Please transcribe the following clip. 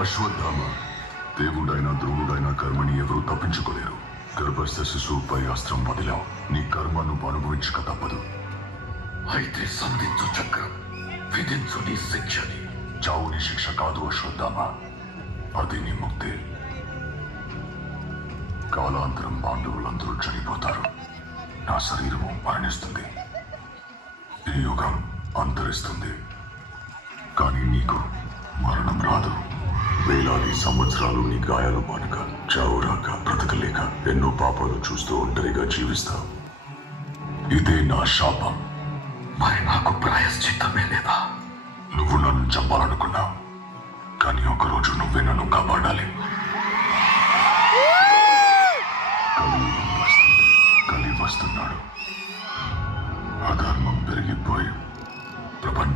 అశ్వత్థామ, దేవుడైనా ద్రోణుడైనా కర్మని ఎవరూ తప్పించుకోలేరు. గర్భస్థ శిశువుపై అస్త్రం వదిలావు, నీ కర్మను అనుభవించక తప్పదు. అయితే సంధించు చక్రం, విధించు నీ శిక్షని. చావు నీ శిక్ష కాదు అశ్వత్థామ, అది నీ ముక్తి. కాలాంతరం పాండవులందరూ చనిపోతారు, నా శరీరము మరణిస్తుంది, ఈ యుగం అంతరిస్తుంది. కానీ నీకు మరణం రాదు. వేలాది సంవత్సరాలు నీ గాయాలు మానక, చావు రాక, బ్రతకలేక ఎన్నో పాపాలు చూస్తూ ఒంటరిగా జీవిస్తావు. ఇదే నా శాపం. మరి నాకు ప్రాయశ్చిత్తమే లేదా? నువ్వు నన్ను చంపాలనుకున్నావు, కానీ ఒకరోజు నువ్వే నన్ను కాపాడాలి. కలియుగం వస్తుంది, కలి వస్తున్నాడు.